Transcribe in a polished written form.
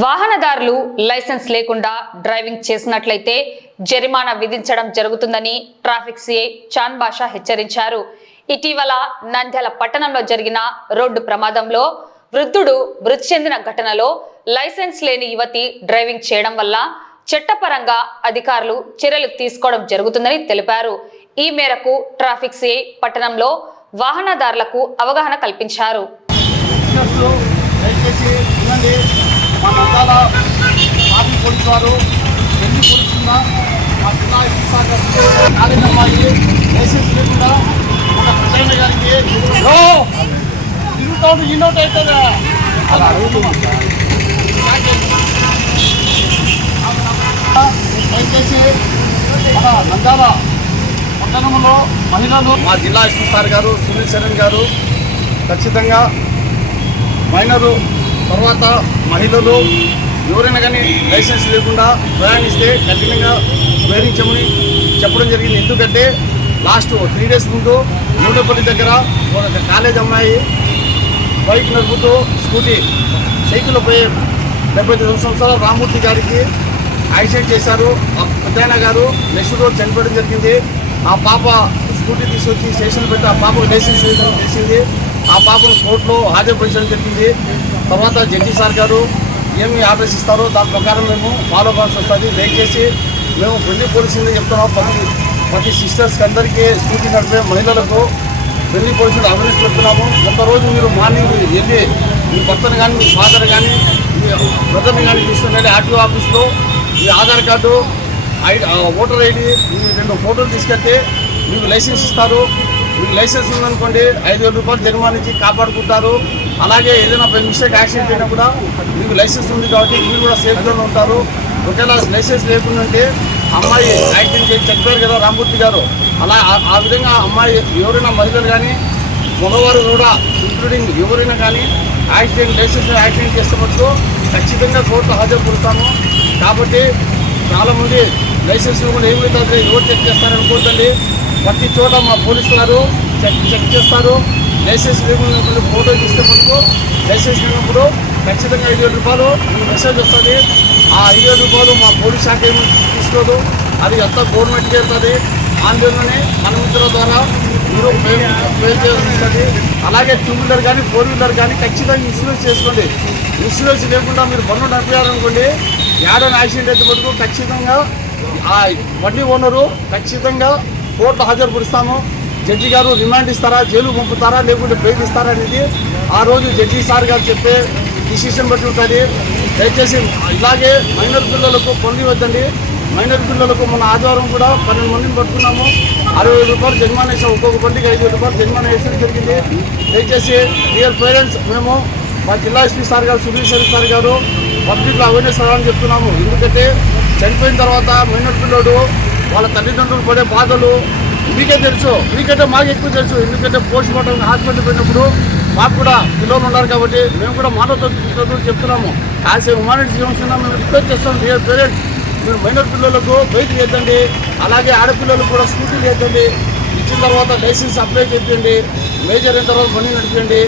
వాహనదారులు లైసెన్స్ లేకుండా డ్రైవింగ్ చేసినట్లయితే జరిమానా విధించడం జరుగుతుందని ట్రాఫిక్ సిఐ చాంద్ బాషా హెచ్చరించారు. ఇటీవల నంద్యాల పట్టణంలో జరిగిన రోడ్డు ప్రమాదంలో వృద్ధుడు మృతి చెందిన ఘటనలో లైసెన్స్ లేని యువతి డ్రైవింగ్ చేయడం వల్ల చట్టపరంగా అధికారులు చర్యలు తీసుకోవడం జరుగుతుందని తెలిపారు. ఈ మేరకు ట్రాఫిక్ సిఐ పట్టణంలో వాహనదారులకు అవగాహన కల్పించారు. మా నంద్యాల ట్రాఫిక్ పోలీసు వారు ఎన్ని పోలీసున్నా మా జిల్లా కార్యక్రమాన్ని లైసెన్స్ లేకుండా ఒక పెద్దయ్య గారికి తిరుగుతాడు ఇన్నోట్ అవుతుంది అలా దయచేసి మన నంద్యాల పట్టణంలో మహిళలు మా జిల్లా ఎస్పీ సార్ గారు సునీల్ శరణ్ గారు ఖచ్చితంగా మైనరు తర్వాత మహిళలు ఎవరైనా కానీ లైసెన్స్ లేకుండా ప్రయాణిస్తే కఠినంగా ప్రయాణించమని చెప్పడం జరిగింది. ఎందుకంటే లాస్ట్ 3 days ముందు నూటపల్లి దగ్గర ఒక కాలేజ్ అమ్మాయి బైక్ నడుపుతూ సైకిల్లో పోయి 75 సంవత్సరాల రామూర్తి గారికి యాక్సిడెంట్ చేశారు. ఆ పెద్దయ్య గారు నెక్స్ట్ రోజు చనిపోవడం జరిగింది. ఆ పాప స్కూటీ తీసుకొచ్చి స్టేషన్ పెట్టి ఆ పాపకు లైసెన్స్ చేసింది. ఆ పాపను కోర్టులో హాజరుపరచడం జరిగింది. తర్వాత జడ్జి సార్ గారు ఏమి ఆర్డర్స్ ఇస్తారో దాని ప్రకారం మేము ఫాలో అవ్వాల్సి వస్తుంది. దయచేసి మేము వెళ్లి పోలీసులు చెప్తున్నాం, ప్రతి సిస్టర్స్కి అందరికీ స్కూటీ నడిపే మహిళలకు వెళ్లి పోలీసులు అవేర్నెస్ పెడుతున్నాము. ఒకరోజు మీరు మార్నింగ్ వెళ్ళి మీ భర్తను కానీ మీ ఫాదర్ కానీ మీ బ్రదర్ని కానీ తీసుకుని ఆర్టీఓ ఆఫీస్లో మీ ఆధార్ కార్డు ఓటర్ ఐడి మీ 2 ఫోటోలు తీసుకెళ్తే మీకు లైసెన్స్ ఇస్తారు. మీకు లైసెన్స్ ఉందనుకోండి 5,000 రూపాయలు జరిమానా ఇచ్చి కాపాడుకుంటారు. అలాగే ఏదైనా బై మిస్టేక్ యాక్సిడెంట్ అయినా కూడా మీకు లైసెన్స్ ఉంది కాబట్టి మీరు కూడా సేఫ్గానే ఉంటారు. ఒకవేళ లైసెన్స్ లేకుండా ఉంటే అమ్మాయి యాక్సిడెంట్ చేసి చనిపోయారు కదా రామూర్తి గారు, అలా ఆ విధంగా అమ్మాయి ఎవరైనా మహిళలు కానీ మగవారు కూడా ఇంక్లూడింగ్ ఎవరైనా కానీ యాక్సిడెంట్ చేస్తే మటుకు ఖచ్చితంగా కోర్టులో హాజరుపరుస్తాము. కాబట్టి చాలామంది లైసెన్స్ కూడా ఏమవుతుంది ఎవరు చెక్ చేస్తారనుకోవద్దండి. ప్రతి చోట మా పోలీసు వారు చెక్ చేస్తారు. లైసెన్స్ లేకుండా ఫోటో తీస్తే మటుకు లైసెన్స్ లేనప్పుడు ఖచ్చితంగా 5,000 రూపాయలు మీకు మెసేజ్ వస్తుంది. ఆ 5,000 రూపాయలు మా పోలీస్ శాఖ ఏమి తీసుకోదు, అది అంతా గవర్నమెంట్కి వెళ్తుంది. ఆన్లైన్లోనే మన మిత్రుల ద్వారా మీరు పే చేస్తుంది. అలాగే 2 వీలర్ కానీ 4 వీలర్ కానీ ఖచ్చితంగా ఇన్సూరెన్స్ చేసుకోండి. ఇన్సూరెన్స్ లేకుండా మీరు బండ్లు నడిపారనుకోండి, ఏడైనా యాక్సిడెంట్ అయితే మటుకు ఖచ్చితంగా ఆ బండి ఓనరు ఖచ్చితంగా కోర్టులో హాజరుపరుస్తాము. జడ్జి గారు రిమాండ్ ఇస్తారా, జైలు పంపుతారా, లేకుంటే బెయిల్ ఇస్తారా అనేది ఆ రోజు జడ్జి సార్ గారు చెప్పే డిసిషన్ బట్టి ఉంటుంది. దయచేసి ఇలాగే మైనర్ పిల్లలకు పనులు ఇవ్వద్దండి. మైనర్ పిల్లలకు మన ఆదివారం కూడా 12 మందిని పట్టుకున్నాము. 60,000 రూపాయలు జరిమానా వేసాం. ఒక్కొక్క బండికి 5,000 రూపాయలు జరిమానా వేసడం జరిగింది. దయచేసి డియర్ పేరెంట్స్, మేము మా జిల్లా ఎస్పీ సార్ గారు సునీల్ శరణ్ సార్ గారు పబ్లిక్లో అవేర్నెస్ అవ్వాలని చెప్తున్నాము. ఎందుకంటే చనిపోయిన తర్వాత మైనర్ పిల్లడు వాళ్ళ తల్లిదండ్రులు పడే బాధలు మీకే తెలుసు, మీకంటే మాకు ఎక్కువ తెలుసు. ఎందుకంటే పోస్ట్ మార్టం హాస్పిటల్ పోయినప్పుడు మాకు కూడా పిల్లలు ఉన్నారు కాబట్టి మేము కూడా మానవతో చెప్తున్నాము. యాజ్ ఏ హ్యుమానిటీ జీవన మేము రిక్వెస్ట్ చేస్తాం. డియర్ పేరెంట్స్, మీరు మైనర్ పిల్లలకు బయటకు వేద్దండి. అలాగే ఆడపిల్లలకు కూడా స్కూటీలు వేద్దండి. ఇచ్చిన తర్వాత లైసెన్స్ అప్లై చేయండి. మేజర్ అయిన తర్వాత బండి నడిపండి.